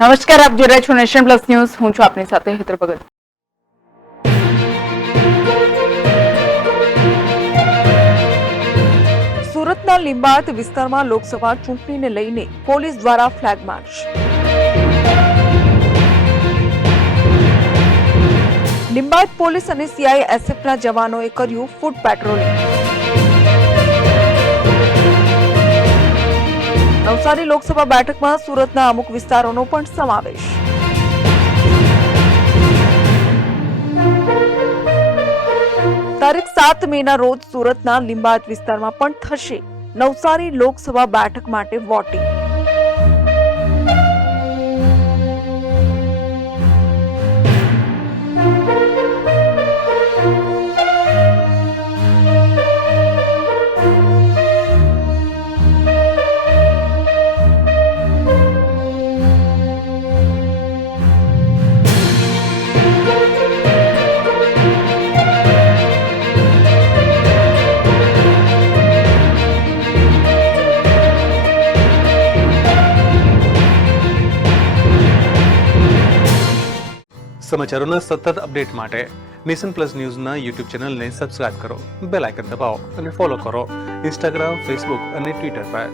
નમસ્કાર, આપ જોઈ રહ્યા છો નેશન પ્લસ ન્યૂઝ. હું છું આપની સાથે હેતર ભગત. સુરતના લીંબાયત વિસ્તારમાં લોકસભા ચૂંટણીને લઈને પોલીસ દ્વારા ફ્લેગ માર્ચ. લીંબાયત પોલીસ અને સીઆઈએસએફના જવાનોએ કર્યું ફૂટ પેટ્રોલિંગ. નવસારી લોકસભા બેઠકમાં સુરતના અમુક વિસ્તારોનો પણ સમાવેશ. તારીખ 7 મેના રોજ સુરતના લીંબાયત વિસ્તારમાં પણ થશે નવસારી લોકસભા બેઠક માટે વોટિંગ. સમાચારોના સતત અપડેટ માટે નેશન પ્લસ ન્યૂઝના યુટ્યુબ ચેનલને સબસ્ક્રાઇબ કરો, બેલ આઇકન દબાવો અને ફોલો કરો ઇન્સ્ટાગ્રામ, ફેસબુક અને ટ્વિટર પર.